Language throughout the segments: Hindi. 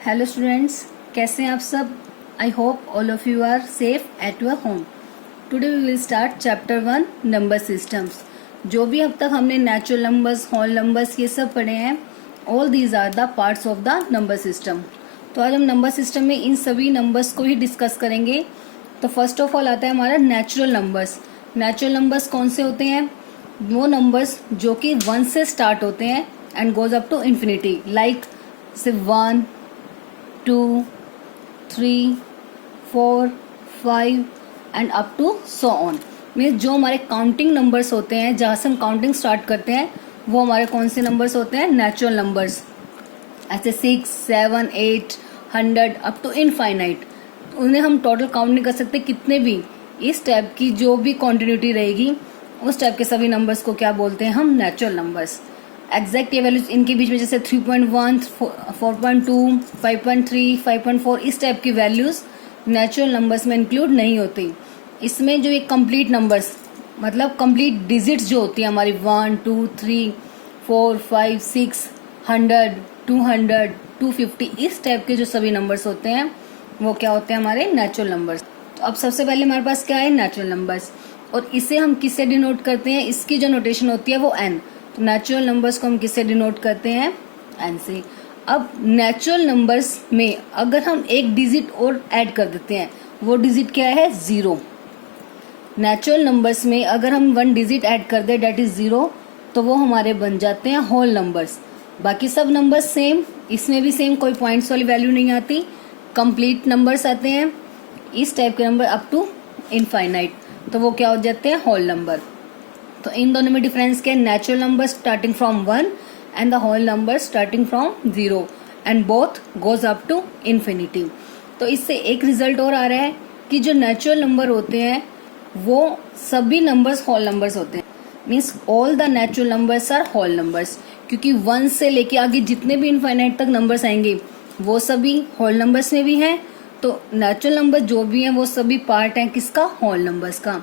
हेलो स्टूडेंट्स, कैसे हैं आप सब। I hope all of you are safe at your home. Today we will start chapter 1 number systems. जो भी अब तक हमने नेचुरल नंबर्स, होल नंबर्स ये सब पढ़े हैं, all these are the parts of the number system. तो आज हम नंबर सिस्टम में इन सभी नंबर्स को ही डिस्कस करेंगे। तो फर्स्ट ऑफ ऑल आता है हमारा नेचुरल नंबर्स। नेचुरल नंबर्स कौन से होते हैं? वो नंबर्स जो कि 1 से स्टार्ट होते हैं and goes up to infinity, like say 1, 2, 3, 4, 5 and up to so on. Means जो हमारे काउंटिंग नंबर्स होते हैं, जहाँ से हम काउंटिंग स्टार्ट करते हैं, वो हमारे कौन से नंबर्स होते हैं? Natural numbers. ऐसे 6, 7, 8, 100 अप टू इनफाइनाइट। उन्हें हम टोटल काउंट नहीं कर सकते, कितने भी इस टाइप की जो भी कॉन्टिन्यूटी रहेगी, उस टाइप के सभी नंबर्स को क्या बोलते हैं हम? Natural numbers. एग्जैक्ट ये वैल्यूज इनके बीच में जैसे 3.1, 4.2, 5.3, 5.4 इस टाइप की वैल्यूज नेचुरल नंबर्स में इंक्लूड नहीं होती। इसमें जो ये कंप्लीट नंबर्स, मतलब कंप्लीट डिजिट्स जो होती है हमारी 1, 2, 3, 4, 5, 6, 100, 200, 250 इस टाइप के जो सभी नंबर्स होते हैं वो क्या होते हैं? हमारे नेचुरल नंबर्स। तो अब सबसे पहले हमारे पास क्या है? Natural numbers. और इसे हम किससे डिनोट करते हैं? इसकी जो नोटेशन होती है वो एन। तो नेचुरल नंबर्स को हम किससे डिनोट करते हैं? एन से। अब नेचुरल नंबर्स में अगर हम एक डिजिट और ऐड कर देते हैं, वो डिजिट क्या है? 0। नेचुरल नंबर्स में अगर हम 1 डिजिट ऐड कर दे, डेट इज 0, तो वो हमारे बन जाते हैं होल नंबर्स। बाकी सब नंबर्स सेम, इसमें भी सेम, कोई पॉइंट्स वाली वैल्यू नहीं आती, कंप्लीट नंबर्स आते हैं। इस टाइप के नंबर अप टू इनफाइनाइट, तो वो क्या हो जाते हैं? Whole number. तो इन दोनों में डिफरेंस क्या है? Natural number starting from 1 and the whole number starting from 0 and both goes up to infinity. तो इससे एक रिजल्ट और आ रहा है कि जो नेचुरल नंबर होते हैं वो सभी नंबर्स होल नंबर्स होते हैं। Means all the natural numbers are whole numbers, क्योंकि 1 से लेके आगे जितने भी इनफाइनाइट तक नंबर्स आएंगे वो सभी होल नंबर्स में भी हैं। तो नेचुरल नंबर जो भी हैं वो सभी पार्ट हैं किसका? होल नंबर्स का।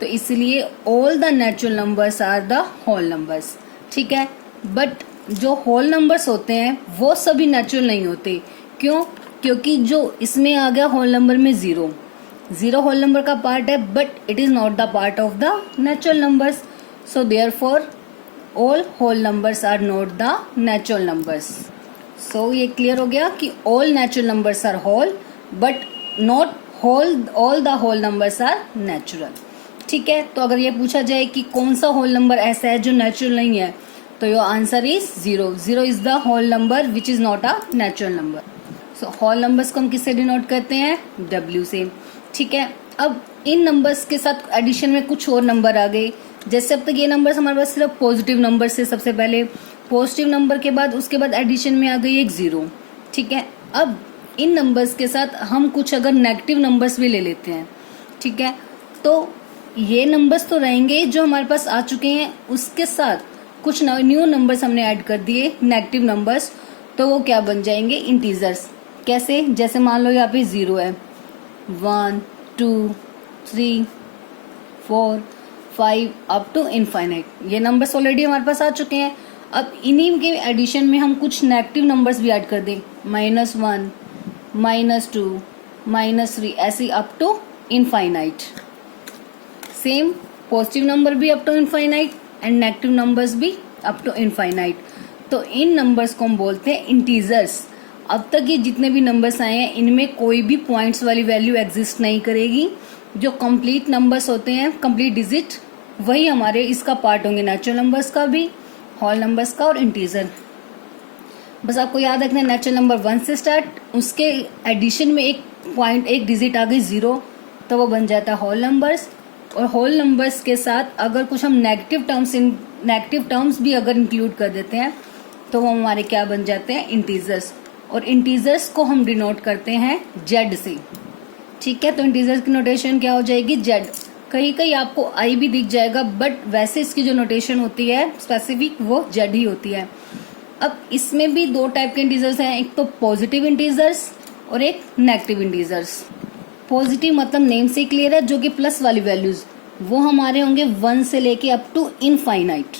तो इसलिए all the natural numbers are the whole numbers. ठीक है, बट जो होल नंबर्स होते हैं वो सभी नेचुरल नहीं होते। क्यों? क्योंकि जो इसमें आ गया होल नंबर में 0 होल नंबर का पार्ट है, but it is not the part of the natural numbers. So therefore all whole numbers are not the natural numbers. So ये क्लियर हो गया कि all natural numbers are whole but not whole, all the whole numbers are natural. ठीक है, तो अगर ये पूछा जाए कि कौन सा होल नंबर ऐसा है जो नेचुरल नहीं है, तो your answer is 0। 0 is the whole number which is not a natural number. So whole numbers को हम किससे डिनोट करते हैं? W से। ठीक है, अब इन नंबर्स के साथ एडिशन में कुछ और नंबर आ गए। जैसे अब तक ये नंबर्स हमारे पास सिर्फ पॉजिटिव नंबर से, सबसे पहले पॉजिटिव नंबर के बाद उसके बाद एडिशन में आ गई एक 0। ठीक है, अब इन नंबर्स के साथ हम कुछ अगर नेगेटिव नंबर्स भी ले लेते हैं, ठीक है, तो ये नंबर्स तो रहेंगे जो हमारे पास आ चुके हैं, उसके साथ कुछ न्यू नंबर्स हमने ऐड कर दिए, नेगेटिव नंबर्स, तो वो क्या बन जाएंगे? इंटीजर्स। कैसे? जैसे मान लो यहाँ पे 0 है, 1, 2, 3, 4, 5 अप टू इनफाइनाइट। ये नंबर्स ऑलरेडी हमारे पास आ चुके हैं। अब इन्हीं के एडिशन में हम कुछ नेगेटिव नंबर्स भी ऐड कर दें, -1, -2, -3 ऐसे up to infinite. Same positive number भी up to infinite and negative numbers भी अप टू इनफाइनाइट। तो इन नंबर्स को हम बोलते हैं इंटीजर्स। अब तक ये जितने भी नंबर्स आए हैं इनमें कोई भी पॉइंट्स वाली वैल्यू एग्जिस्ट नहीं करेगी। जो कंप्लीट नंबर्स होते हैं, कंप्लीट डिजिट, वही हमारे इसका पार्ट होंगे, नेचुरल नंबर्स का भी, होल नंबर्स का और इंटीजर। बस आपको याद रखना है नेचुरल नंबर 1 से स्टार्ट, उसके एडिशन में एक पॉइंट, एक डिजिट आ गई 0, तो वो बन जाता है होल नंबर्स। और होल नंबर्स के साथ अगर कुछ हम नेगेटिव टर्म्स भी अगर इंक्लूड कर देते हैं तो वो हमारे क्या बन जाते हैं? इंटीजर्स। और इंटीजर्स को हम डिनोट करते हैं जेड से। ठीक है, तो इंटीजर्स की नोटेशन क्या हो जाएगी? जेड। कहीं कहीं आपको आई भी दिख जाएगा, बट वैसे इसकी जो नोटेशन होती है स्पेसिफिक, वो जेड ही होती है। अब इसमें भी 2 टाइप के इंटीजर्स हैं, एक तो पॉजिटिव इंटीजर्स और एक नेगेटिव इंटीजर्स। पॉजिटिव मतलब नेम से क्लियर है, जो कि प्लस वाली वैल्यूज वो हमारे होंगे 1 से लेके अप टू इनफाइनाइट।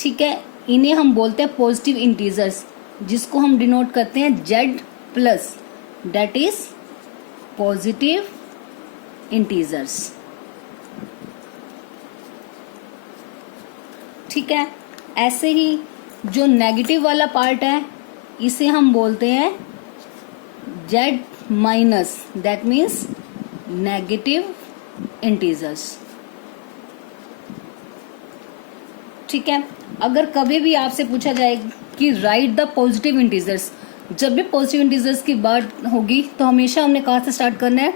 ठीक है, इन्हें हम बोलते हैं पॉजिटिव इंटीजर्स, जिसको हम डिनोट करते हैं Z plus that is positive integers. ठीक है, ऐसे ही जो नेगेटिव वाला पार्ट है इसे हम बोलते हैं z minus, that means negative integers. ठीक है, अगर कभी भी आपसे पूछा जाए कि राइट द पॉजिटिव इंटीजर्स, जब भी पॉजिटिव इंटीजर्स की बात होगी तो हमेशा हमने कहाँ से स्टार्ट करना है,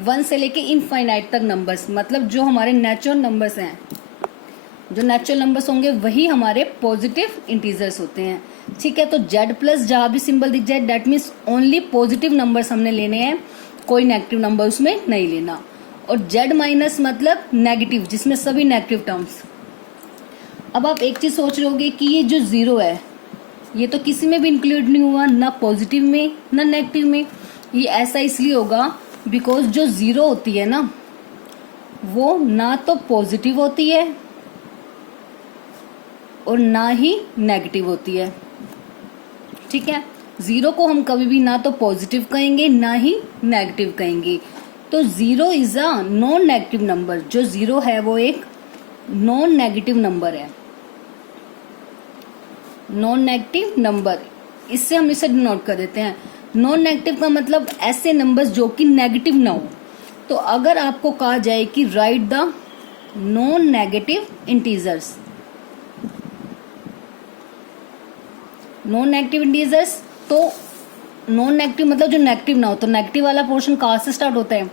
1 से लेके इनफाइनाइट तक नंबर्स, मतलब जो हमारे नेचुरल नंबर्स हैं, जो नेचुरल नंबर्स होंगे वही हमारे पॉजिटिव इंटीजर्स होते हैं. ठीक है, तो z प्लस जहाँ भी सिंबल दिख जाए that means only positive numbers हमने लेने हैं, कोई नेगेटिव नंबर उसमें नहीं लेना. और z माइनस मतलब नेगेटिव, जिसमें सभी नेगेटिव टर्म्स. अब आप एक चीज सोच रहे होगे कि ये जो 0 है ये तो किसी में भी इंक्लूड नहीं हुआ, ना पॉजिटिव में ना नेगेटिव में. ये ऐसा इसलिए होगा बिकॉज जो 0 होती है ना वो ना तो पॉजिटिव होती है और ना ही नेगेटिव होती है. ठीक है, 0 को हम कभी भी ना तो पॉजिटिव कहेंगे ना ही नेगेटिव कहेंगे. तो 0 is a non negative number. जो 0 है वो एक नॉन नेगेटिव नंबर है, नॉन नेगेटिव नंबर. इससे हम इसे डिनोट कर देते हैं. नॉन नेगेटिव का मतलब ऐसे नंबर्स जो कि नेगेटिव ना हो. तो अगर आपको कहा जाए कि right the non negative integers, non negative integers, तो नॉन नेगेटिव मतलब जो नेगेटिव ना हो. तो नेगेटिव वाला पोर्शन कहाँ से स्टार्ट होता है,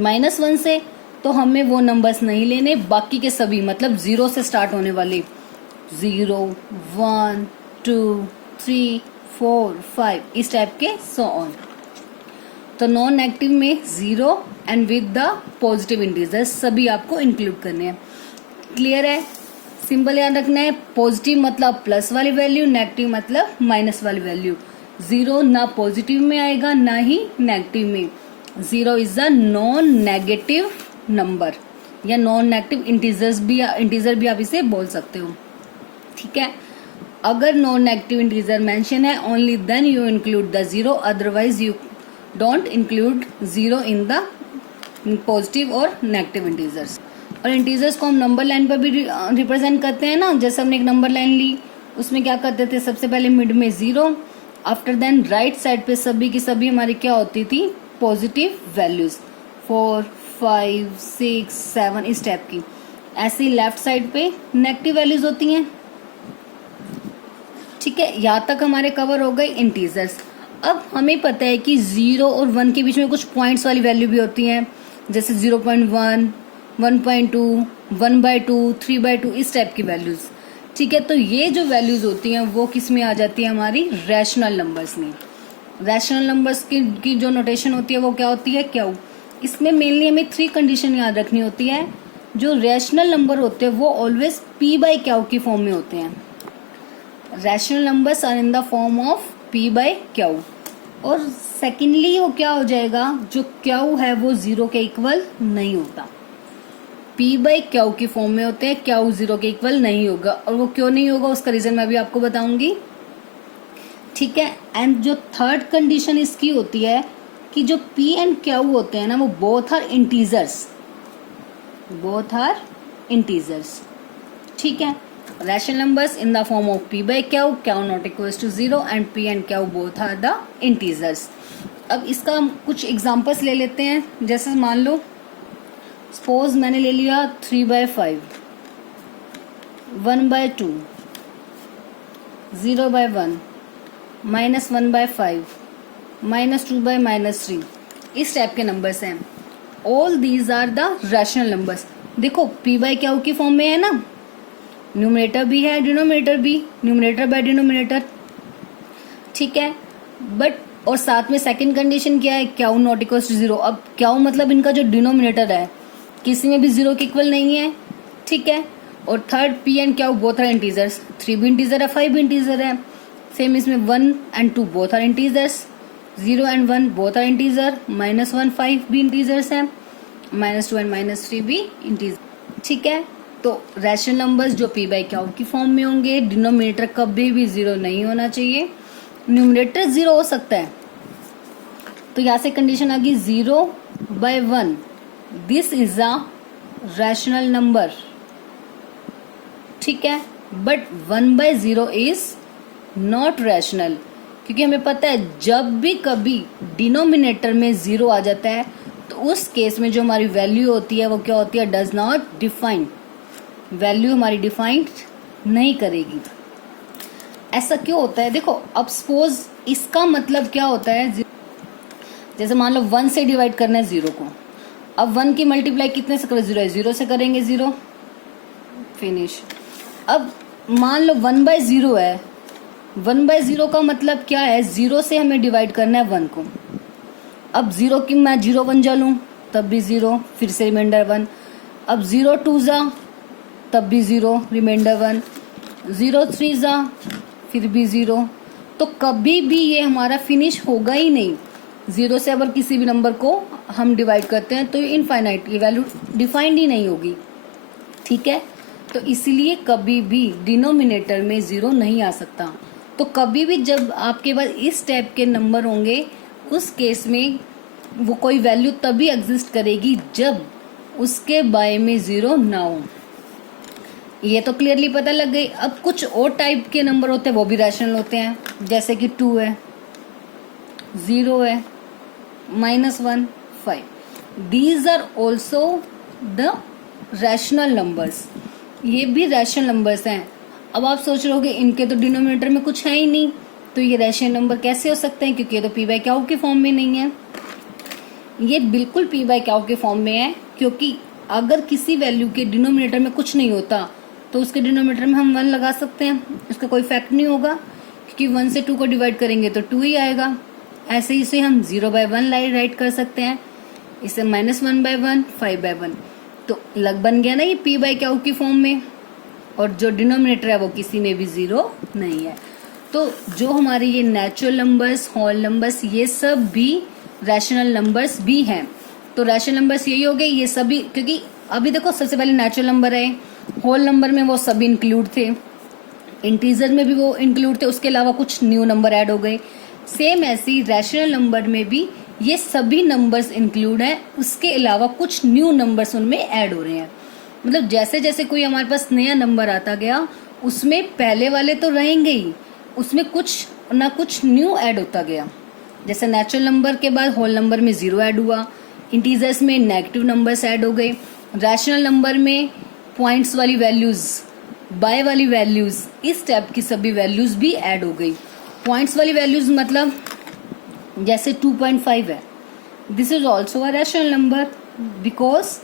-1 से. तो हमें वो नंबर्स नहीं लेने, बाकी के सभी मतलब 0 से स्टार्ट होने वाले 0, 1, 2, 3, 4, 5 इस टाइप के सो ऑन. तो नॉन नेगेटिव में 0 and with the positive integers सभी आपको इंक्लूड करने हैं. क्लियर है, सिंपल याद रखना है. पॉजिटिव मतलब प्लस वाली वैल्यू, नेगेटिव मतलब माइनस वाली वैल्यू. 0 ना पॉजिटिव में आएगा ना ही नेगेटिव में. 0 is a non negative number या नॉन नेगेटिव इंटीजर भी आप इसे बोल सकते हो. ठीक है, अगर नॉन नेगेटिव इंटीजर मेंशन है only then you include the 0, otherwise you don't include 0 in the positive और नेगेटिव इंटीजर्स. और इंटीजर्स को हम नंबर लाइन पर भी रिप्रेजेंट करते हैं ना. जैसे हमने एक नंबर लाइन ली, उसमें क्या करते थे, सबसे पहले मिड में 0, आफ्टर देन राइट साइड पे सभी की सभी हमारी क्या होती थी, पॉजिटिव वैल्यूज, 4, 5, 6, 7 इस टाइप की. ऐसे लेफ्ट साइड पे नेगेटिव वैल्यूज होती हैं. ठीक है, यहाँ तक हमारे कवर हो गए इंटीजर्स. अब हमें पता है कि 0 और 1 के बीच में कुछ पॉइंट्स वाली वैल्यू भी होती हैं, जैसे 0.1, 1.2, 1/2, 3/2 इस टाइप की वैल्यूज. ठीक है, तो ये जो वैल्यूज होती हैं वो किस में आ जाती है, हमारी रैशनल नंबर्स में. रैशनल नंबर्स की जो नोटेशन होती है वो क्या होती है, क्यू. इसमें मेनली हमें 3 कंडीशन याद रखनी होती है. जो रैशनल नंबर होते हैं वो ऑलवेज p/q की फॉर्म में होते हैं. Rational numbers are in the form of p/q. और सेकेंडली वो क्या हो जाएगा, जो q है वो 0 के इक्वल नहीं होता. p/q की फॉर्म में होते हैं, q 0 के इक्वल नहीं होगा. और वो क्यों नहीं होगा उसका रीजन मैं भी आपको बताऊंगी. ठीक है, एंड जो थर्ड कंडीशन इसकी होती है कि जो p एंड q होते हैं ना वो both are integers, both are integers. ठीक है, rational numbers in the form of p/q, q not equals to 0 and p and q both are the integers. अब इसका हम कुछ एग्जांपल्स ले लेते हैं. जैसे मान लो सपोज मैंने ले लिया 3/5, 1/2, 0/1, -1/5, -2/-3 इस टाइप के नंबर्स हैं. All these are the rational numbers. देखो p/q की फॉर्म में है ना, न्यूमरेटर भी है डिनोमिनेटर भी, न्यूमरेटर बाय डिनोमिनेटर. ठीक है, बट और साथ में सेकंड कंडीशन क्या है, q नॉट इक्वल टू 0. अब q मतलब इनका जो डिनोमिनेटर है किसी में भी 0 के इक्वल नहीं है. ठीक है, और third p and q both are integers. 3 भी इंटीजर है, 5 भी इंटीजर है. सेम इसमें 1 and 2 both are integers, 0 and 1 both are integer, -1, 5 भी इंटीजर्स है, -2 एंड -3 भी इंटीजर. ठीक है, तो रैशनल नंबर्स जो p/q की फॉर्म में होंगे, डिनोमिनेटर कभी भी 0 नहीं होना चाहिए. न्यूमरेटर 0 हो सकता है, तो यहाँ से कंडीशन आ गई 0/1 this is a rational number, ठीक है। बट 1/0 इज नॉट रैशनल, क्योंकि हमें पता है जब भी कभी डिनोमिनेटर में 0 आ जाता है तो उस केस में जो हमारी वैल्यू होती है वो क्या होती है, डज नॉट डिफाइन, वैल्यू हमारी डिफाइंड नहीं करेगी। ऐसा क्यों होता है, देखो अब सपोज इसका मतलब क्या होता है, जैसे मान लो 1 से डिवाइड करना है 0 को, अब 1 की मल्टीप्लाई कितने से करें, 0 है, 0 से करेंगे 0 फिनिश। अब मान लो 1/0 है, 1/0 का मतलब क्या है, 0 से हमें डिवाइड करना है 1 को। अब 0 की मैं 0 1 जा लूँ तब भी 0, फिर से रिमाइंडर 1। अब 0 2 जा तब भी 0, रिमाइंडर 1। 0 3 जा फिर भी 0। तो कभी भी ये हमारा फिनिश होगा ही नहीं। 0 से अगर किसी भी नंबर को हम डिवाइड करते हैं तो ये इनफाइनाइट, ये वैल्यू डिफाइंड ही नहीं होगी, ठीक है। तो इसलिए कभी भी डिनोमिनेटर में 0 नहीं आ सकता। तो कभी भी जब आपके पास इस टाइप के नंबर होंगे उस केस में वो कोई वैल्यू तभी एग्जिस्ट करेगी जब उसके बाय में 0 ना हो। ये तो क्लियरली पता लग गई। अब कुछ और टाइप के नंबर होते हैं वो भी रैशनल होते हैं, जैसे कि 2 है, 0 है, -1 5, these are also the rational numbers, ये भी रैशनल नंबर्स हैं। अब आप सोच रहे होगे इनके तो डिनोमिनेटर में कुछ है ही नहीं, तो ये रैशनल नंबर कैसे हो सकते हैं, क्योंकि ये तो p/q के फॉर्म में नहीं है। ये बिल्कुल p/q के फॉर्म में है, क्योंकि अगर किसी वैल्यू के डिनोमिनेटर में कुछ नहीं होता तो उसके डिनोमिनेटर में हम 1 लगा सकते हैं, उसका कोई इफेक्ट नहीं होगा, क्योंकि 1 से 2 को डिवाइड करेंगे तो 2 ही आएगा। ऐसे ही इसे हम 0/1 राइट कर सकते हैं, इसे -1/1 5/1, तो लग बन गया ना ये p/q की फॉर्म में, और जो डिनोमिनेटर है वो किसी में भी 0 नहीं है। तो जो हमारे ये नेचुरल नंबर्स, होल नंबर्स, ये सब भी रैशनल नंबर्स भी हैं। तो रैशनल नंबर्स यही हो गए ये सभी, क्योंकि अभी देखो सबसे पहले नेचुरल नंबर है, होल नंबर में वो सभी इंक्लूड थे, इंटीजर में भी वो इंक्लूड थे, उसके अलावा कुछ न्यू नंबर ऐड हो गए। सेम ऐसी रैशनल नंबर में भी ये सभी नंबर्स इंक्लूड हैं, उसके अलावा कुछ न्यू नंबर्स उनमें ऐड हो रहे हैं। मतलब जैसे जैसे कोई हमारे पास नया नंबर आता गया उसमें पहले वाले तो रहेंगे ही, उसमें कुछ ना कुछ न्यू ऐड होता गया। जैसे नेचुरल नंबर के बाद होल नंबर में 0 ऐड हुआ, इंटीजर्स में नेगेटिव नंबर्स ऐड हो गए, रैशनल नंबर में पॉइंट्स वाली वैल्यूज, बाय वाली वैल्यूज, इस टाइप की सभी वैल्यूज भी ऐड हो गई। पॉइंट्स वाली वैल्यूज मतलब जैसे 2.5 है, this is also a rational number, because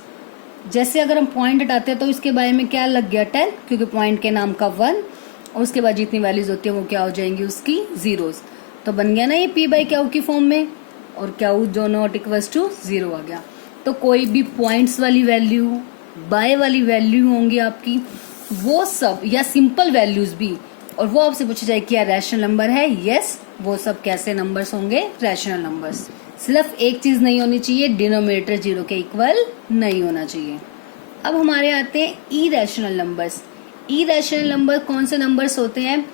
जैसे अगर हम पॉइंट हटाते हैं तो इसके बारे में क्या लग गया 10, क्योंकि पॉइंट के नाम का 1, और उसके बाद जितनी वैल्यूज होती है वो क्या हो जाएंगी, उसकी जीरोस। तो बन गया ना ये p/q की फॉर्म में, और q जो नॉट इक्वल्स टू 0 आ गया। तो कोई भी पॉइंट्स वाली वैल्यू, बाय वाली वैल्यू होंगी आपकी, वो सब, या सिंपल वैल्यूज भी, और वो आपसे पूछा जाए क्या रैशनल नंबर है, यस, वो सब कैसे नंबर्स होंगे, रैशनल नंबर्स। सिर्फ एक चीज नहीं होनी चाहिए, डिनोमिनेटर 0 के इक्वल नहीं होना चाहिए। अब हमारे आते हैं इरेशनल नंबर्स। इरेशनल नंबर कौन से नंबर्स होते हैं,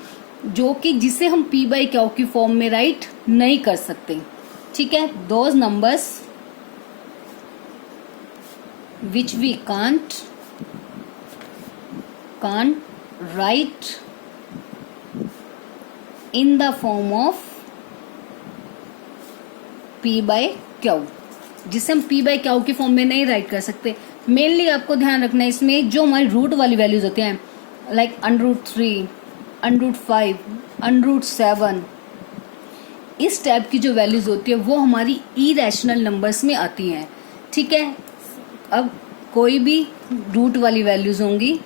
जो कि जिसे हम p/q की फॉर्म में राइट नहीं कर सकते, ठीक है। Those numbers which we can't write in the form of p/q, जिसे हम p/q की फॉर्म में नहीं राइट कर सकते। मेनली आपको ध्यान रखना है इसमें जो हमारी रूट वाली वैल्यूज होती हैं, लाइक √3, √5, √7, इस टाइप की जो वैल्यूज होती है वो हमारी इरेशनल नंबर्स में आती हैं, ठीक है। अब कोई भी रूट वाली वैल्यूज होंगी,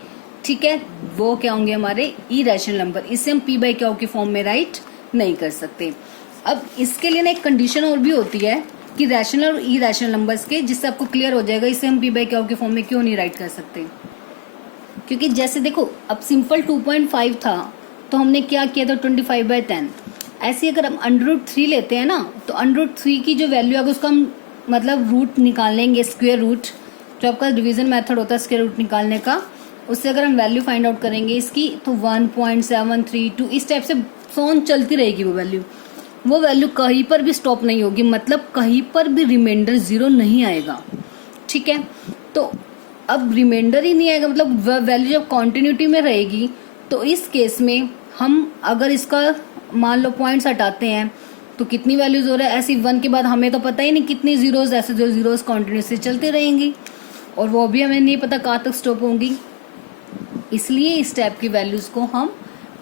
ठीक है, वो क्या होंगे, हमारे इरेशनल नंबर, इसे हम p/q की फॉर्म में राइट नहीं कर सकते। अब इसके लिए ना एक कंडीशन और भी होती है कि रैशनल और इरेशनल नंबर्स के, जिससे आपको क्लियर हो जाएगा इसे हम p/q की फॉर्म में क्यों नहीं राइट कर सकते। क्योंकि जैसे देखो अब सिंपल 2.5 था तो हमने क्या किया था 25/10। ऐसे अगर हम √3 लेते हैं ना, तो √3 की जो वैल्यू है उसका हम मतलब रूट निकाल लेंगे, स्क्वायर रूट, जो आपका डिवीजन मेथड होता है स्क्वायर रूट निकालने का, उससे अगर हम वैल्यू फाइंड आउट करेंगे इसकी तो 1.732, इस टाइप से ऑन चलती रहेगी वो वैल्यू कहीं पर भी स्टॉप नहीं होगी, मतलब कहीं पर भी रिमाइंडर 0 नहीं आएगा। ठीक है, तो अब रिमाइंडर ही नहीं आएगा, मतलब वैल्यू जब कॉन्टिन्यूटी में रहेगी तो इस केस में हम अगर इसका मान लो पॉइंट्स हटाते हैं तो कितनी वैल्यूज हो रहा है, ऐसी 1 के बाद हमें तो पता ही नहीं कितनी जीरोज, ऐसे जो जीरोज कॉन्टिन्यूसली चलती रहेंगी और वो भी हमें नहीं पता कहाँ तक स्टॉप होंगी। इसलिए इस टाइप की वैल्यूज को हम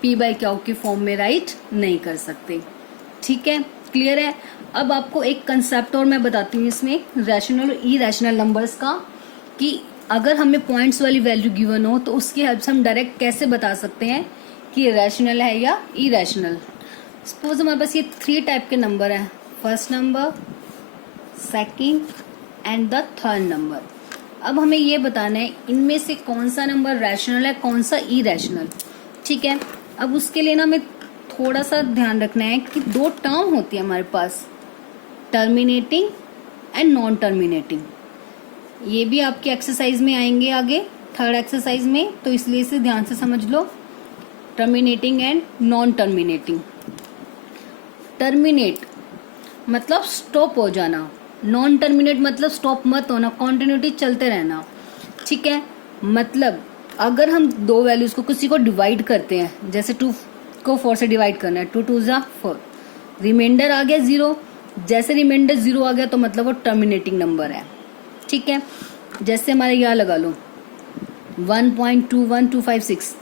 p/q के फॉर्म में राइट नहीं कर सकते। ठीक है, क्लियर है। अब आपको एक कंसेप्ट और मैं बताती हूँ इसमें रैशनल और इरेशनल नंबर्स का, कि अगर हमें पॉइंट्स वाली वैल्यू गिवन हो तो उसकी हेल्प से हम डायरेक्ट कैसे बता सकते हैं कि ये रैशनल है या इरेशनल। सपोज हमारे पास ये 3 टाइप के नंबर हैं, first number, second and the third number. अब हमें ये बताना है इनमें से कौन सा नंबर रैशनल है, कौन सा इरेशनल। ठीक है, अब उसके लिए ना हमें थोड़ा सा ध्यान रखना है कि 2 टर्म होती है हमारे पास, टर्मिनेटिंग एंड नॉन टर्मिनेटिंग। ये भी आपके एक्सरसाइज में आएंगे आगे, थर्ड एक्सरसाइज में, तो इसलिए इसे ध्यान से समझ लो। Terminating and non terminating. Terminate मतलब स्टॉप हो जाना, नॉन टर्मिनेट मतलब स्टॉप मत होना, कॉन्टिन्यूटी चलते रहना। ठीक है, मतलब अगर हम 2 वैल्यूज को किसी को डिवाइड करते हैं, जैसे 2 को 4 से डिवाइड करना है, 2 2 ज़ा 4, रिमाइंडर आ गया 0, जैसे रिमाइंडर 0 आ गया तो मतलब वो टर्मिनेटिंग नंबर है। ठीक है, जैसे हमारे यहाँ लगा लो 1.21256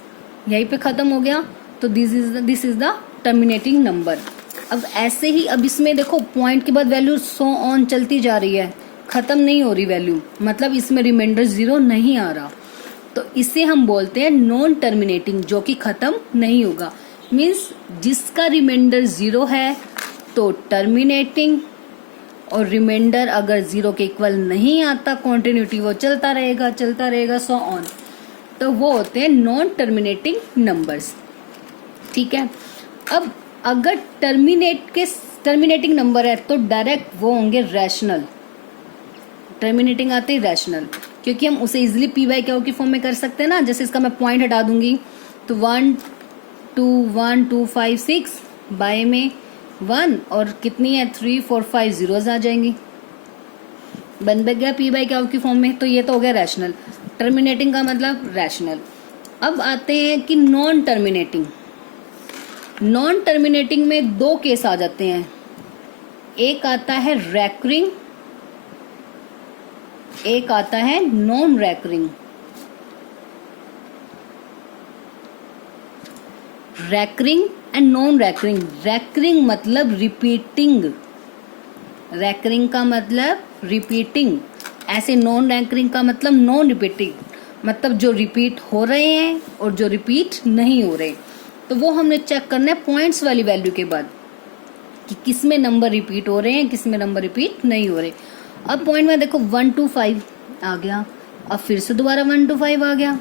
यहीं पे खत्म हो गया, तो this is the terminating number. अब ऐसे ही अब इसमें देखो पॉइंट के बाद वैल्यू सो ऑन चलती जा रही है, खत्म नहीं हो रही वैल्यू, मतलब इसमें रिमाइंडर 0 नहीं आ रहा, तो इसे हम बोलते हैं नॉन टर्मिनेटिंग, जो कि खत्म नहीं होगा। मीन्स जिसका रिमाइंडर 0 है तो टर्मिनेटिंग, और रिमाइंडर अगर 0 के इक्वल नहीं आता, कॉन्टिन्यूटी वो चलता रहेगा सो ऑन, तो वो होते हैं नॉन टर्मिनेटिंग नंबर्स। ठीक है, अब अगर टर्मिनेटिंग नंबर है तो डायरेक्ट वो होंगे रैशनल, टर्मिनेटिंग आते ही रैशनल, क्योंकि हम उसे इजिली p/q की फॉर्म में कर सकते हैं ना। जैसे इसका मैं पॉइंट हटा दूंगी तो 1 2 1 2 5 6 बाय में 1 और कितनी है 3 4 5 जीरोज आ जाएंगी, बन गया p/q की फॉर्म में। तो ये तो हो गया रैशनल, टर्मिनेटिंग का मतलब रैशनल। अब आते हैं कि नॉन टर्मिनेटिंग। नॉन टर्मिनेटिंग में 2 केस आ जाते हैं, एक आता है रैकरिंग, एक आता है non recurring. Recurring and non recurring. Recurring मतलब रिपीटिंग, रैकरिंग का मतलब रिपीटिंग, ऐसे नॉन रैकरिंग का मतलब नॉन रिपीटिंग, मतलब जो रिपीट हो रहे हैं और जो रिपीट नहीं हो रहे। तो वो हमने चेक करना है पॉइंट्स वाली वैल्यू के बाद कि किस में नंबर रिपीट हो रहे हैं, किस में नंबर रिपीट नहीं हो रहे। अब पॉइंट में देखो 1 2 5 आ गया, अब फिर से दोबारा 1 2 5 आ गया,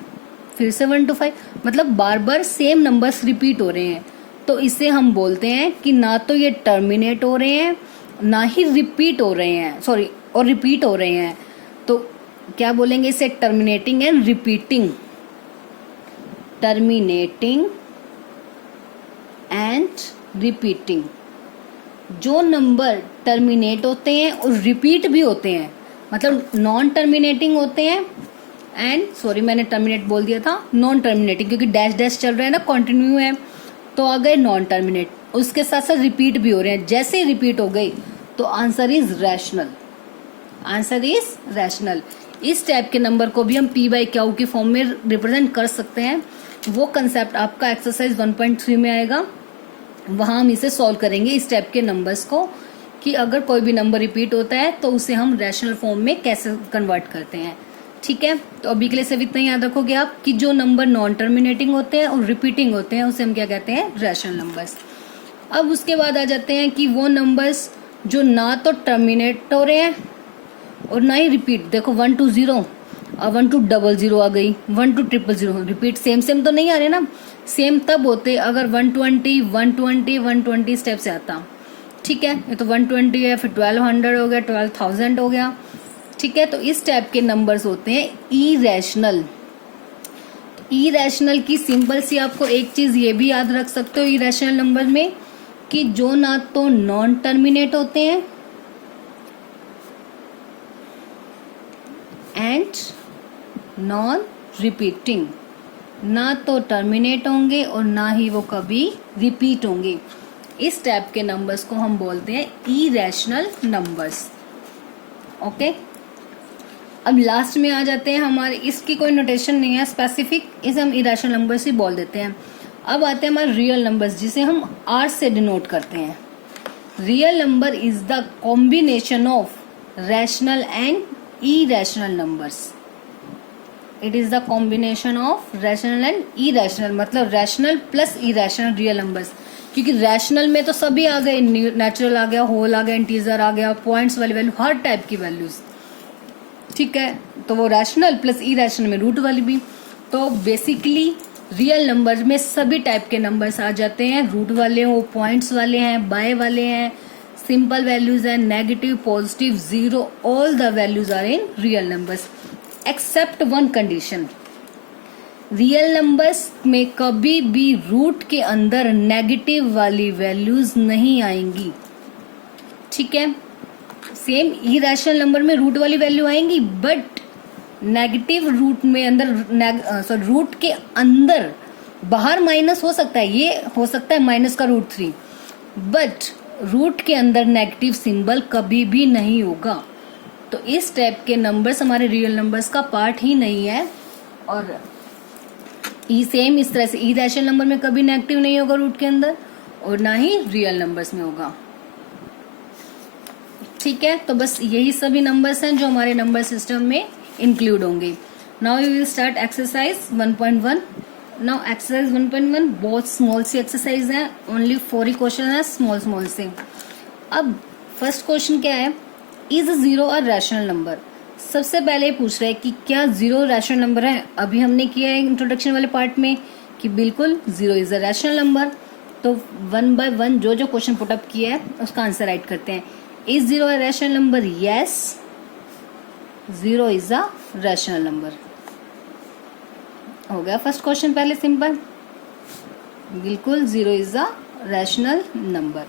फिर से 1 2 5, मतलब बार बार सेम नंबर्स रिपीट हो रहे हैं। तो इसे हम बोलते हैं कि ना तो ये टर्मिनेट हो रहे हैं ना ही रिपीट हो रहे हैं, सॉरी, और रिपीट हो रहे हैं। तो क्या बोलेंगे इसे, terminating and repeating. Terminating and repeating. जो नंबर टर्मिनेट होते हैं और रिपीट भी होते हैं, मतलब नॉन टर्मिनेटिंग होते हैं एंड, सॉरी मैंने टर्मिनेट बोल दिया था, नॉन टर्मिनेटिंग, क्योंकि डैश डैश चल रहा है ना, कंटिन्यू है, तो आ गए नॉन टर्मिनेट। उसके साथ साथ रिपीट भी हो रहे हैं, जैसे ही रिपीट हो गई तो answer is rational, answer is rational. इस टाइप के नंबर को भी हम p/q की फॉर्म में रिप्रेजेंट कर सकते हैं। वो कंसेप्ट आपका एक्सरसाइज 1.3 में आएगा, वहां हम इसे सॉल्व करेंगे इस टाइप के नंबर्स को, कि अगर कोई भी नंबर रिपीट होता है तो उसे हम रैशनल फॉर्म में कैसे कन्वर्ट करते हैं। ठीक है, तो अभी के लिए सिर्फ इतना याद रखोगे आप कि जो नंबर नॉन टर्मिनेटिंग होते हैं और रिपीटिंग होते हैं उसे हम क्या कहते हैं, रैशनल नंबर्स। अब उसके बाद आ जाते हैं कि वो नंबर्स जो ना तो टर्मिनेट हो रहे हैं और ना ही रिपीट। देखो 1 2 0 और 1 2 00 आ गई, 1 2 000, रिपीट सेम तो नहीं आ रहे ना, सेम तब होते अगर 120 120 120 स्टेप से आता। ठीक है, ये तो 120 है, फिर 1200 हो गया, 12,000 हो गया। ठीक है, तो इस टाइप के नंबर्स होते हैं इरेशनल। इरेशनल की सिंपल सी आपको एक चीज ये भी याद रख सकते हो इरेशनल नंबर में, कि जो ना तो नॉन टर्मिनेट होते हैं एंड नॉन रिपीटिंग, ना तो टर्मिनेट होंगे और ना ही वो कभी रिपीट होंगे। इस टाइप के नंबर्स को हम बोलते हैं इरेशनल नंबर्स। ओके, अब लास्ट में आ जाते हैं हमारे, इसकी कोई नोटेशन नहीं है स्पेसिफिक, इसे हम इरेशनल नंबर्स ही बोल देते हैं। अब आते हैं हमारे रियल नंबर्स जिसे हम आर से डिनोट करते हैं। Real number is the combination of rational and irrational numbers. It is the combination of rational and irrational, मतलब rational plus irrational real numbers. क्योंकि रैशनल में तो सभी आ गए, नेचुरल आ गया, होल आ गया, इंटीजर आ गया, पॉइंट्स वाली वैल्यू, हर टाइप की वैल्यूज, ठीक है। तो वो रैशनल प्लस इरेशनल में रूट वाली भी। तो बेसिकली रियल नंबर में सभी टाइप के नंबर्स आ जाते हैं, रूट वाले हो, पॉइंट्स वाले हैं, बाय वाले हैं, सिंपल वैल्यूज हैं, negative, positive, zero, all the values are in real numbers except one condition. Real numbers में कभी भी रूट के अंदर नेगेटिव वाली वैल्यूज नहीं आएंगी, ठीक है। सेम इरेशनल नंबर में रूट वाली वैल्यू आएंगी, बट नेगेटिव रूट में अंदर रूट के अंदर बाहर माइनस हो सकता है, ये हो सकता है माइनस का √3, बट रूट के अंदर नेगेटिव सिंबल कभी भी नहीं होगा। तो इस टाइप के नंबर्स हमारे रियल नंबर्स का पार्ट ही नहीं है। और सेम इस तरह से इरेशनल नंबर में कभी नेगेटिव नहीं होगा रूट के अंदर, और ना ही रियल नंबर्स में होगा, ठीक है। तो बस यही सभी नंबर्स हैं जो हमारे नंबर सिस्टम में इंक्लूड होंगे। Now we will start exercise 1.1। Now exercise 1.1 बहुत स्मॉल सी एक्सरसाइज है, ओनली 4 ही क्वेश्चन है स्मॉल स्मॉल से। अब फर्स्ट क्वेश्चन क्या है, इज 0 अ रैशनल नंबर। सबसे पहले पूछ रहे हैं कि क्या 0 रैशनल नंबर है। अभी हमने किया है इंट्रोडक्शन वाले पार्ट में कि बिल्कुल 0 इज अ रैशनल नंबर। तो 1 by 1 जो जो क्वेश्चन पुटअप किया है उसका आंसर राइट करते हैं। Is 0 a rational number? Yes, 0 is a rational number. हो गया फर्स्ट क्वेश्चन, पहले सिंपल, बिल्कुल 0 इज अ रैशनल नंबर।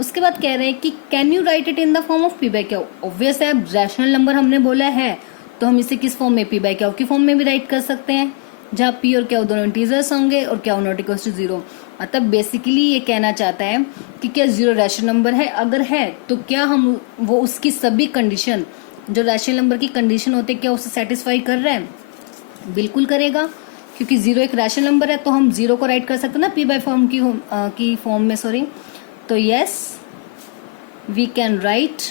उसके बाद कह रहे हैं कि can you right it in the form of p/q। Obvious है, रैशनल नंबर हमने बोला है तो हम इसे किस फॉर्म में, p/q की फॉर्म में भी राइट कर सकते हैं, जहाँ p और q दोनों इंटीजर्स होंगे और q नॉट इक्वल टू 0। मतलब बेसिकली ये कहना चाहता है कि क्या 0 रैशनल नंबर है, अगर है तो क्या हम वो उसकी सभी कंडीशन जो रैशनल नंबर की कंडीशन होते क्या उसे सेटिस्फाई कर रहे हैं। बिल्कुल करेगा, क्योंकि 0 एक रैशनल नंबर है तो हम 0 को राइट कर सकते हैं ना p/q की फॉर्म में, सॉरी। तो yes, we can write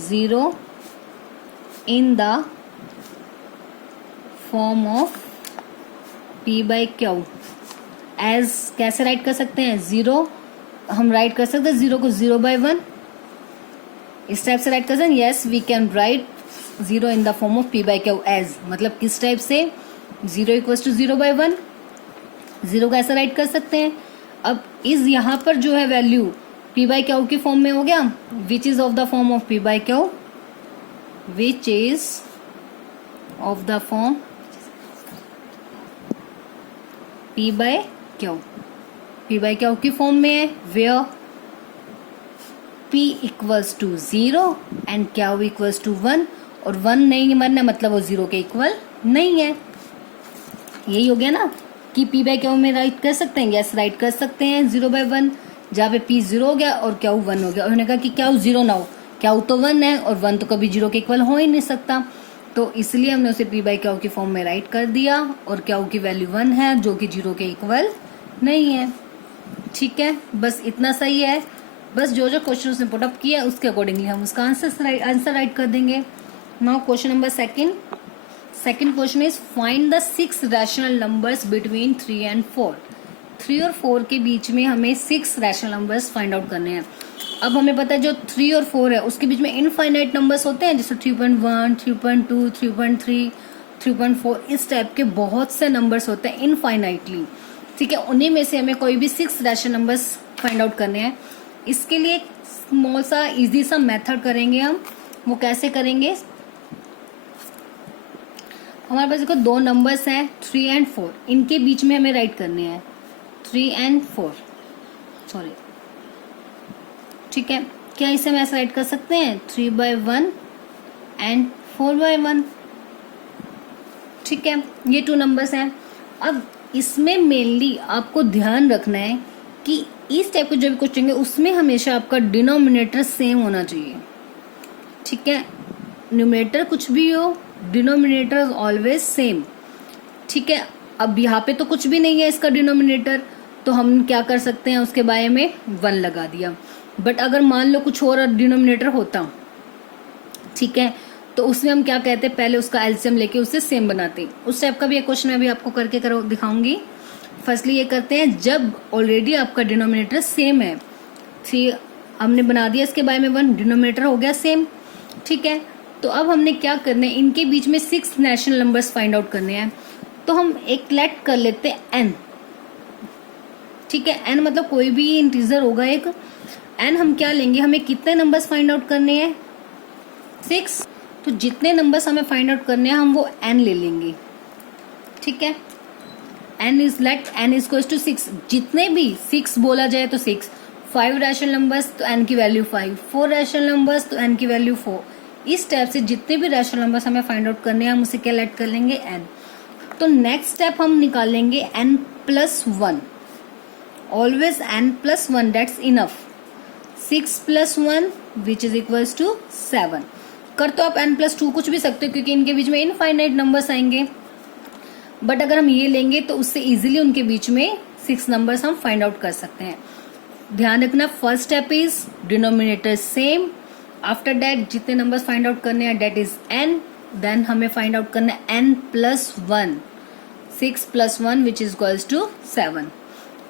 0 in the form of p/q as कैसे राइट कर सकते हैं, 0 हम राइट कर सकते हैं 0 को 0/1 इस टाइप से राइट कर सकते हैं। Yes, we can write 0 in the form of p/q as, मतलब किस टाइप से, 0 इक्वल टू 0/1, 0 को ऐसा राइट कर सकते हैं। अब इस यहाँ पर जो है वैल्यू p/q की फॉर्म में हो गया, which is of the form of p/q, which is of the form p/q की फॉर्म में है, where p equals to 0 and q equals to 1, और 1 नहीं मानना मतलब वो 0 के इक्वल नहीं है। यही हो गया ना कि p/q में राइट कर सकते हैं, यस राइट कर सकते हैं 0/1, जहाँ पे p 0 हो गया और q 1 हो गया। उन्होंने कहा कि q 0 ना हो, q तो 1 है और 1 तो कभी 0 के इक्वल हो ही नहीं सकता, तो इसलिए हमने उसे p/q की फॉर्म में राइट कर दिया, और q की वैल्यू 1 है जो कि 0 के इक्वल नहीं है, ठीक है। बस इतना सही है, बस जो जो क्वेश्चन उसने पुटअप किया उसके अकॉर्डिंगली हम उसका आंसर राइट कर देंगे। Now question number second question is find the 6 rational numbers between 3 and 4। 3 और 4 के बीच में हमें 6 रैशनल नंबर्स फाइंड आउट करने हैं। अब हमें पता है जो 3 और 4 है उसके बीच में इनफाइनाइट नंबर्स होते हैं, जैसे 3.1, 3.2, 3.3, 3.4, इस टाइप के बहुत से नंबर्स होते हैं इनफाइनाइटली, ठीक है। उन्हीं में से हमें कोई भी 6 रैशनल नंबर्स फाइंड आउट करने हैं। इसके लिए स्मॉल सा इजी सा मेथड करेंगे हम। वो कैसे करेंगे, हमारे पास देखो दो नंबर्स हैं 3 एंड 4, इनके बीच में हमें राइट करने हैं 3 एंड 4, सॉरी, ठीक है। क्या इसे हम ऐसा राइट कर सकते हैं 3/1 एंड 4/1, ठीक है। ये 2 नंबर्स हैं। अब इसमें मेनली आपको ध्यान रखना है कि इस टाइप के जो भी क्वेश्चन है उसमें हमेशा आपका डिनोमिनेटर सेम होना चाहिए, ठीक है। न्यूमरेटर कुछ भी हो, डिनोमिनेटर ऑलवेज सेम, ठीक है। अब यहाँ पे तो कुछ भी नहीं है इसका डिनोमिनेटर, तो हम क्या कर सकते हैं उसके बारे में 1 लगा दिया। बट अगर मान लो कुछ और डिनोमिनेटर होता, ठीक है, तो उसमें हम क्या कहते हैं, पहले उसका एलसीएम लेके उससे सेम बनाते। उस टाइप का भी एक क्वेश्चन मैं भी आपको करके दिखाऊंगी। फर्स्टली ये करते हैं जब ऑलरेडी आपका डिनोमिनेटर सेम है, 3 हमने बना दिया इसके बारे में 1, डिनोमिनेटर हो गया सेम, ठीक है। तो अब हमने क्या करना है, इनके बीच में 6 नेचुरल नंबर्स फाइंड आउट करने हैं। तो हम एक लेट कर लेते हैं एन, ठीक है। एन मतलब कोई भी इंटीजर होगा एक। एन हम क्या लेंगे, हमें कितने नंबर्स फाइंड आउट करने हैं 6, तो जितने नंबर्स हमें फाइंड आउट करने हैं हम वो एन ले लेंगे, ठीक है। N is let n is equals to 6, जितने भी 6 बोला जाए तो 6, 5 रैशनल नंबर्स तो एन की वैल्यू 5, 4 रैशनल नंबर्स तो एन की वैल्यू 4। इस टाइप से जितने भी रैशनल नंबर्स हमें फाइंड आउट करने हैं हम उसे क्या लेट कर लेंगे एन। तो नेक्स्ट स्टेप हम निकालेंगे n plus 1, always n plus 1 that's enough. 6 + 1 which is equals to 7। कर तो आप n + 2 कुछ भी सकते हो क्योंकि इनके बीच में इनफाइनाइट नंबर्स आएंगे, बट अगर हम ये लेंगे तो उससे इजीली उनके बीच में 6 नंबर्स हम फाइंड आउट कर सकते हैं। ध्यान रखना, first step is denominator same, after that जितने नंबर्स फाइंड आउट करने हैं दैट इज n, देन हमें फाइंड आउट करना है n + 1, 6 + 1 which is equals to 7।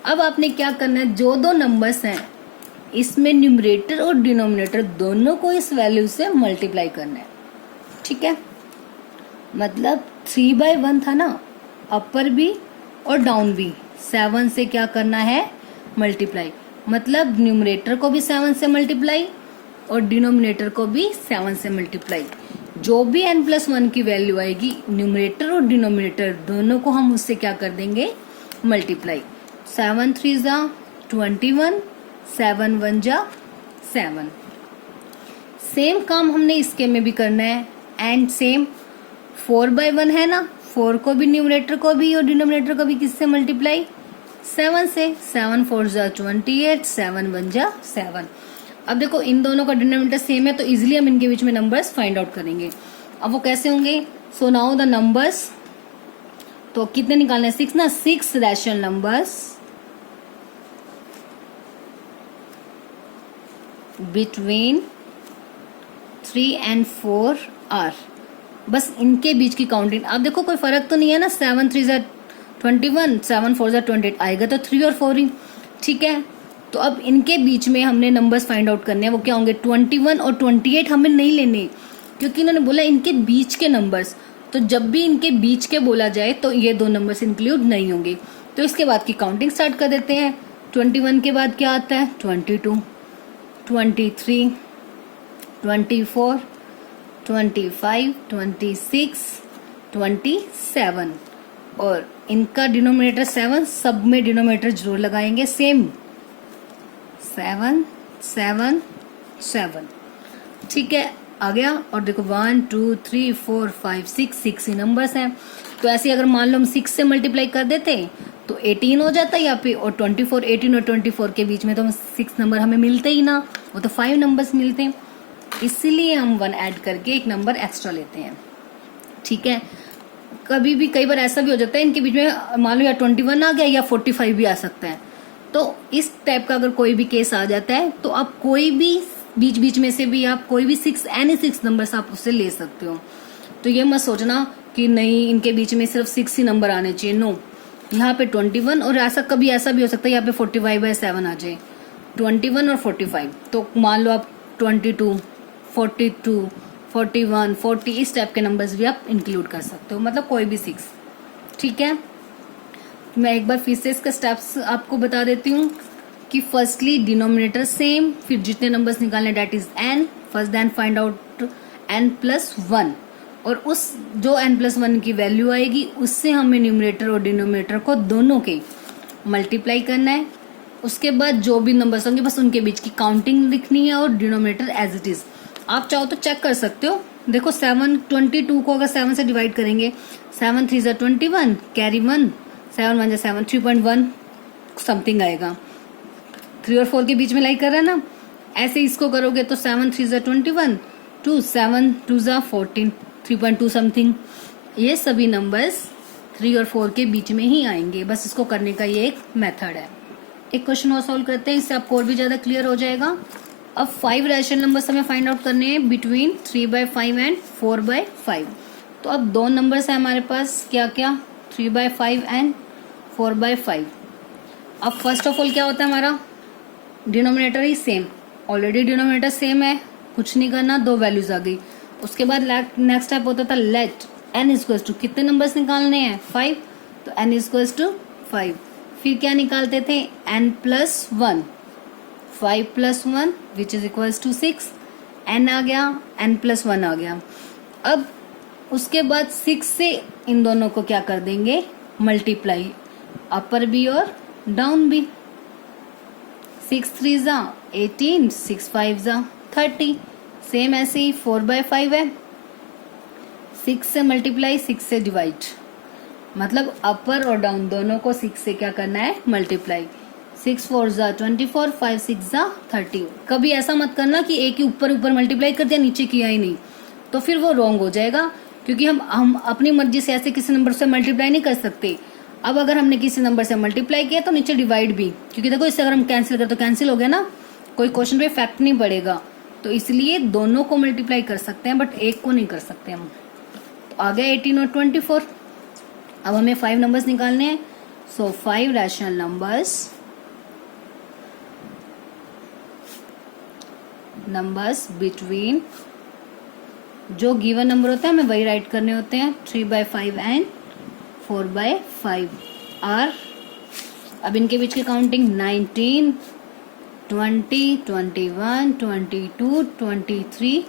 अब आपने क्या करना है, जो दो नंबर्स हैं इसमें न्यूमरेटर और डिनोमिनेटर दोनों को इस वैल्यू से मल्टीप्लाई करना है, ठीक है। मतलब 3/1 था ना, अपर भी और डाउन भी 7 से क्या करना है मल्टीप्लाई, मतलब न्यूमरेटर को भी 7 से मल्टीप्लाई और डिनोमिनेटर को भी 7 से मल्टीप्लाई। जो भी n + 1 की वैल्यू आएगी न्यूमरेटर और डिनोमिनेटर दोनों को हम उससे क्या कर देंगे मल्टीप्लाई। 7 3 जा 21, 7 1 जा 7। सेम काम हमने इसके में भी करना है एंड सेम 4/1 है ना, 4 को भी न्यूमरेटर को भी और डिनोमिनेटर को भी किससे मल्टीप्लाई 7 से। 7 4 जा 28, 7 1 जा 7। अब देखो इन दोनों का डिनोमिनेटर सेम है तो इजीली हम इनके बीच में नंबर्स फाइंड आउट करेंगे। अब वो कैसे होंगे, सो नाउ द नंबर्स, तो कितने निकालने हैं 6 ना, 6 rational numbers between 3 and 4 are, बस इनके बीच की काउंटिंग। अब देखो कोई फर्क तो नहीं है ना, 7 3 जा 21, 7 4 जा 28, आएगा तो 3 और 4 ही, ठीक है। तो अब इनके बीच में हमने नंबर्स फाइंड आउट करने हैं, वो क्या होंगे 21 और 28 हमें नहीं लेने क्योंकि इन्होंने बोला इनके बीच के नंबर्स, तो जब भी इनके बीच के बोला जाए तो ये दो नंबर्स इंक्लूड नहीं होंगे। तो इसके बाद की काउंटिंग स्टार्ट कर देते हैं। 21 के बाद क्या आता है 22, 23, 24, 25, 26, 27 और इनका डिनोमिनेटर 7, सब में डिनोमिनेटर जरूर लगाएंगे सेम 7 7 7, ठीक है आ गया। और देखो 1 2 3 4 5 6 ही नंबर्स हैं, तो ऐसे अगर मान लो हम 6 से मल्टीप्लाई कर देते तो 18 हो जाता है यहाँ पे, और 24 18 और 24 के बीच में तो हम 6 नंबर हमें मिलते ही ना, वो तो 5 नंबर्स मिलते हैं, इसीलिए हम 1 ऐड करके एक नंबर एक्स्ट्रा लेते हैं, ठीक है। कभी भी कई बार ऐसा भी हो जाता है इनके बीच में मान लो या 21 आ गया या 45 भी आ सकता है, तो इस टाइप का अगर कोई भी केस आ जाता है तो आप कोई भी बीच बीच में से भी आप कोई भी 6 नंबर्स आप उससे ले सकते हो। तो ये मत सोचना कि नहीं इनके बीच में सिर्फ 6 ही नंबर आने चाहिए, नो, यहाँ पे 21 और ऐसा कभी ऐसा भी हो सकता है यहाँ पे 45/7 आ जाए, 21 और 45, तो मान लो आप 22 42 41 40 इस टाइप के नंबर्स भी आप इंक्लूड कर सकते हो, मतलब कोई भी 6, ठीक है। मैं एक बार फिर से इसका स्टेप्स आपको बता देती हूँ कि फर्स्टली डिनोमिनेटर सेम, फिर जितने नंबर्स निकालने that is n, first then find out n + 1, और उस जो n+1 की वैल्यू आएगी उससे हमें न्यूमरेटर और डिनोमिनेटर को दोनों के मल्टीप्लाई करना है। उसके बाद जो भी नंबर्स होंगे बस उनके बीच की काउंटिंग लिखनी है और डिनोमिनेटर एज इट इज। आप चाहो तो चेक कर सकते हो। देखो 722 को अगर 7 से डिवाइड करेंगे, 7 3 ज़ा 21, कैरी 1, 7 1 ज़ा 7, 3.1 समथिंग आएगा। 3 और 4 के बीच में लाई कर रहा है ना। ऐसे इसको करोगे तो 7 3 ज़ा 21, 2 7 2 ज़ा 14, 3.2 समथिंग। ये सभी नंबर्स 3 और 4 के बीच में ही आएंगे। बस इसको करने का ये एक मेथड है। एक क्वेश्चन और सॉल्व करते हैं, इससे आपको और भी ज्यादा क्लियर हो जाएगा। अब 5 रैशनल नंबर्स हमें फाइंड आउट करने हैं बिटवीन 3/5 एंड 4/5। तो अब दो नंबर्स है हमारे पास, क्या क्या, 3/5 एंड 4/5। अब फर्स्ट ऑफ ऑल क्या होता है हमारा, डिनोमिनेटर ही सेम, ऑलरेडी डिनोमिनेटर सेम है, कुछ नहीं करना, दो वैल्यूज आ गई। उसके बाद नेक्स्ट स्टेप होता था लेट n इक्वल्स टू, कितने नंबर्स निकालने हैं, 5, तो n इक्वल्स टू 5। फिर क्या निकालते थे, n+1, 5+1 which is equals to 6, n आ गया, n+1 आ गया। अब उसके बाद 6 से इन दोनों को क्या कर देंगे, मल्टीप्लाई, अपर भी और डाउन भी। 6 3 ज़ा 18, 6 5 ज़ा 30। सेम ऐसे ही 4/5 है, 6 से मल्टीप्लाई, 6 से डिवाइड, मतलब अपर और डाउन दोनों को 6 से क्या करना है, मल्टीप्लाई। 6 4 ज़ा 24, 5 6 ज़ा 30। कभी ऐसा मत करना कि एक ही ऊपर ऊपर मल्टीप्लाई कर दिया, नीचे किया ही नहीं, तो फिर वो रॉन्ग हो जाएगा, क्योंकि हम अपनी मर्जी से ऐसे किसी नंबर से मल्टीप्लाई नहीं कर सकते। अब अगर हमने किसी नंबर से मल्टीप्लाई किया तो नीचे डिवाइड भी, क्योंकि देखो इससे अगर हम कैंसिल करें तो कैंसिल हो गया ना, कोई क्वेश्चन पे इफेक्ट नहीं पड़ेगा। तो इसलिए दोनों को मल्टीप्लाई कर सकते हैं बट एक को नहीं कर सकते हम। तो आ गया 18 और 24। अब हमें 5 नंबर्स निकालने हैं। सो 5 रैशनल नंबर्स बिटवीन, जो गिवन नंबर होता है हमें वही राइट करने होते हैं, 3/5 एंड 4/5 आर। अब इनके बीच की काउंटिंग 19 20 21 22 23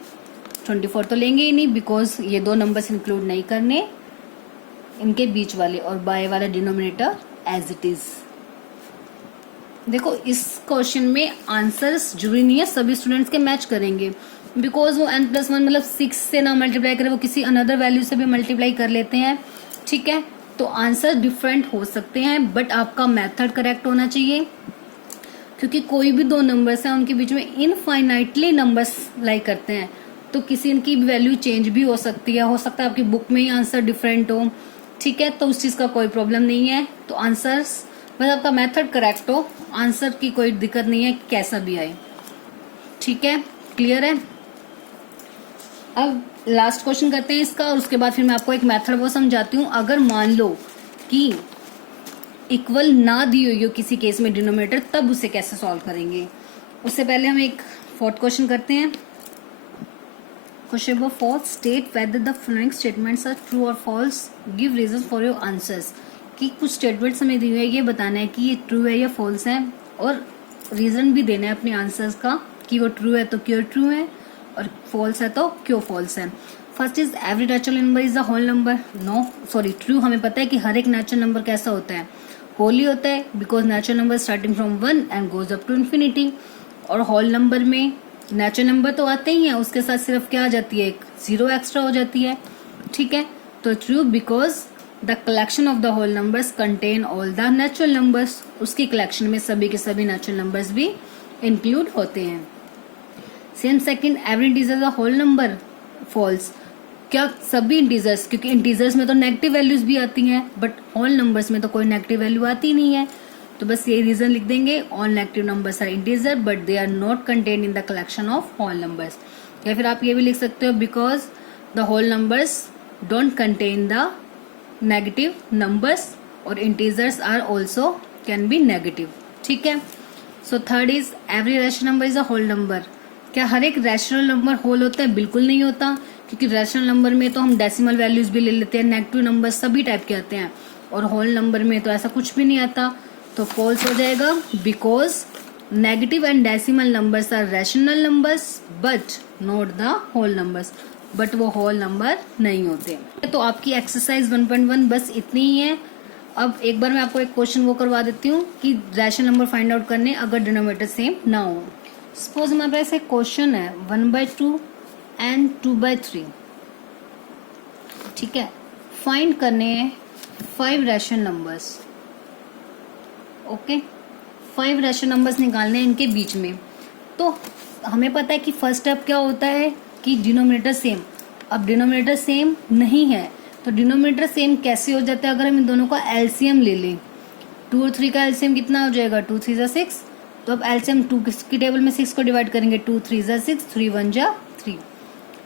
24 तो लेंगे ही नहीं, बिकॉज ये दो नंबर्स इंक्लूड नहीं करने इनके बीच वाले, और बाय वाला डिनोमिनेटर एज इट इज। देखो इस क्वेश्चन में आंसर्स जरूरी नहीं है सभी स्टूडेंट्स के मैच करेंगे, बिकॉज वो n+1 मतलब 6 से ना मल्टीप्लाई करे, वो किसी अनदर वैल्यू से भी मल्टीप्लाई कर लेते हैं, ठीक है। तो आंसर डिफरेंट हो सकते हैं बट आपका मेथड करेक्ट होना चाहिए, क्योंकि कोई भी दो नंबर्स हैं उनके बीच में इनफाइनाइटली नंबर्स लाई करते हैं, तो किसी इनकी वैल्यू चेंज भी हो सकती है, हो सकता है आपकी बुक में ही आंसर डिफरेंट हो, ठीक है। तो उस चीज का कोई प्रॉब्लम नहीं है। तो आंसर्स बस आपका मेथड करेक्ट हो, आंसर की कोई दिक्कत नहीं है कैसा भी आए, ठीक है, क्लियर है। अब लास्ट क्वेश्चन करते हैं इसका, और उसके बाद फिर मैं आपको एक मेथड वो समझाती हूँ। अगर मान लो कि इक्वल ना दी हुई हो किसी केस में डिनोमिनेटर, तब उसे कैसे सॉल्व करेंगे। उससे पहले हम एक 4th क्वेश्चन करते हैं। Question number 4, state whether the following statements are true और false, give reason for your answers. कि कुछ स्टेटमेंट्स हमें दी हुई है, ये बताना है कि ये ट्रू है या फॉल्स है, और रीजन भी देना है अपने आंसर्स का कि वो ट्रू है तो क्यों ट्रू है, और फॉल्स है तो क्यों फॉल्स है। First is every natural number is a whole number. No sorry, true हमें पता है कि हर एक नेचुरल नंबर कैसा होता है, होल ही होता है, because natural number starting from 1 and goes up to infinity. और होल नंबर में नेचुरल नंबर तो आते ही हैं, उसके साथ सिर्फ क्या आ जाती है, एक 0 एक्स्ट्रा हो जाती है, ठीक है। तो true because the collection of the whole numbers contain all the natural numbers, उसकी कलेक्शन में सभी के सभी नेचुरल नंबर्स भी इंक्लूड होते हैं। Same second, every integer is a whole number, false. क्या सभी इंटीजर्स, क्योंकि इंटीजर्स में तो नेगेटिव वैल्यूज भी आती हैं बट होल नंबर्स में तो कोई नेगेटिव वैल्यू आती नहीं है, तो बस ये रीजन लिख देंगे, all negative numbers are integer but they are not contain in the collection of whole numbers. या फिर आप ये भी लिख सकते हो, because the whole numbers don't contain the negative numbers, और integers are also can be negative, ठीक है। So third is every rational number is a whole number. क्या हर एक रैशनल नंबर होल होता है, बिल्कुल नहीं होता, क्योंकि रैशनल नंबर में तो हम डेसिमल वैल्यूज भी ले लेते हैं, नेगेटिव नंबर सभी टाइप के आते हैं, और होल नंबर में तो ऐसा कुछ भी नहीं आता, तो फॉल्स हो जाएगा, because negative and decimal numbers are rational numbers but not the whole numbers. But वो होल नंबर नहीं होते। तो आपकी एक्सरसाइज 1.1 बस इतनी ही है। अब एक बार मैं आपको एक क्वेश्चन वो करवा देती हूँ कि रैशनल नंबर फाइंड आउट करने अगर डिनोमिनेटर सेम ना हो। सपोज हमारे पास एक क्वेश्चन है 1/2 एंड 2/3, ठीक है। फाइंड करने हैं 5 rational numbers, okay. 5 rational numbers निकालने हैं इनके बीच में। तो हमें पता है कि फर्स्ट स्टेप क्या होता है कि डिनोमिनेटर सेम। अब डिनोमिनेटर सेम नहीं है तो डिनोमिनेटर सेम कैसे हो जाता है, अगर हम इन दोनों का एलसीएम ले लें। 2 और 3 का एलसीएम कितना हो जाएगा, 2 3 जा 6। तो अब एलसीएम 2 की टेबल में 6 को डिवाइड करेंगे, 2 3 जा 6, 3 1 जा 3।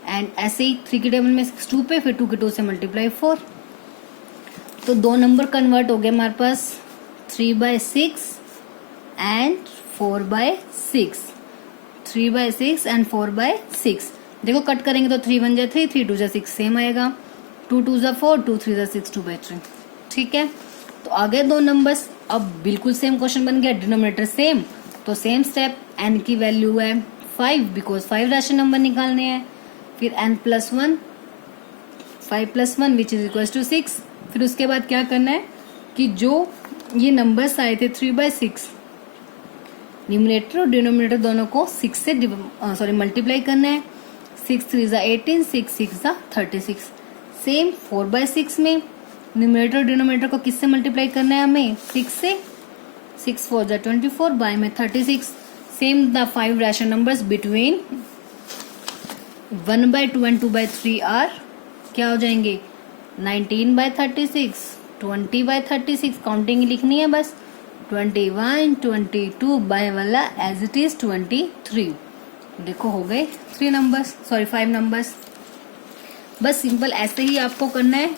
एंड ऐसे ही 3 की टेबल में 6 2 पे, फिर 2 के 2 से मल्टीप्लाई 4। तो 2 नंबर कन्वर्ट हो गए हमारे पास 3/6 एंड 4/6। 3/6 एंड 4/6। देखो कट करेंगे तो 3 1 जा 3, 3 2 जा 6 सेम आएगा, 2 2 जा 4, 2 3 जा 6, 2/3। ठीक है, तो आगे 2 नंबर्स अब बिल्कुल सेम क्वेश्चन बन गया, डिनोमिनेटर सेम। तो सेम स्टेप, n की वैल्यू है 5 बिकॉज 5 रैशनल नंबर निकालने हैं। फिर n+1, 5+1 which is equal to 6। फिर उसके बाद क्या करना है कि जो ये नंबर्स आए थे 3/6, न्यूमरेटर और डिनोमिनेटर दोनों को 6 से मल्टीप्लाई करना है। 6 3 जा 18, 6 6 जा 36। सेम 4/6 में न्यूमरेटर और डिनोमिनेटर को किससे मल्टीप्लाई करना है हमें, 6 से। 6 4 जा 24, बाय में 36। Same the 5 rational numbers between 1/2 and 2/3 are क्या हो जाएंगे, 19/36, 20/36। काउंटिंग लिखनी है बस, 21 22 बाय वाला एज इट इज 23। देखो हो गए 5 नंबर्स। बस सिंपल ऐसे ही आपको करना है।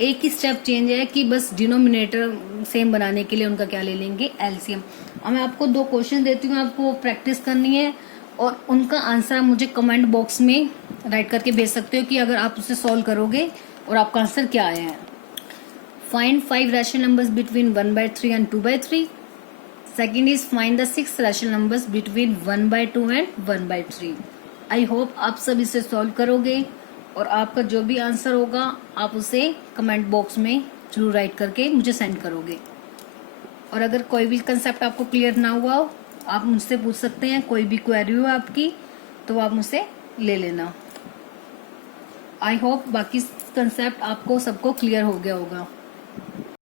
एक ही स्टेप चेंज है कि बस डिनोमिनेटर सेम बनाने के लिए उनका क्या ले लेंगे, एलसीएम। और मैं आपको 2 क्वेश्चन देती हूँ, आपको प्रैक्टिस करनी है और उनका आंसर आप मुझे कमेंट बॉक्स में राइट करके भेज सकते हो कि अगर आप उसे सॉल्व करोगे और आपका आंसर क्या आया है। Find 5 rational numbers between 1/3 and 2/3. Second is find the 6 rational numbers between 1/2 and 1/3. I hope आप सब इसे सॉल्व करोगे और आपका जो भी आंसर होगा आप उसे कमेंट बॉक्स में जरूर राइट करके मुझे सेंड करोगे। और अगर कोई भी कंसेप्ट आपको क्लियर ना हुआ हो आप मुझसे पूछ सकते हैं, कोई भी क्वेरी हो आपकी तो आप मुझसे ले लेना। आई होप बाकी कंसेप्ट आपको सबको क्लियर हो गया होगा।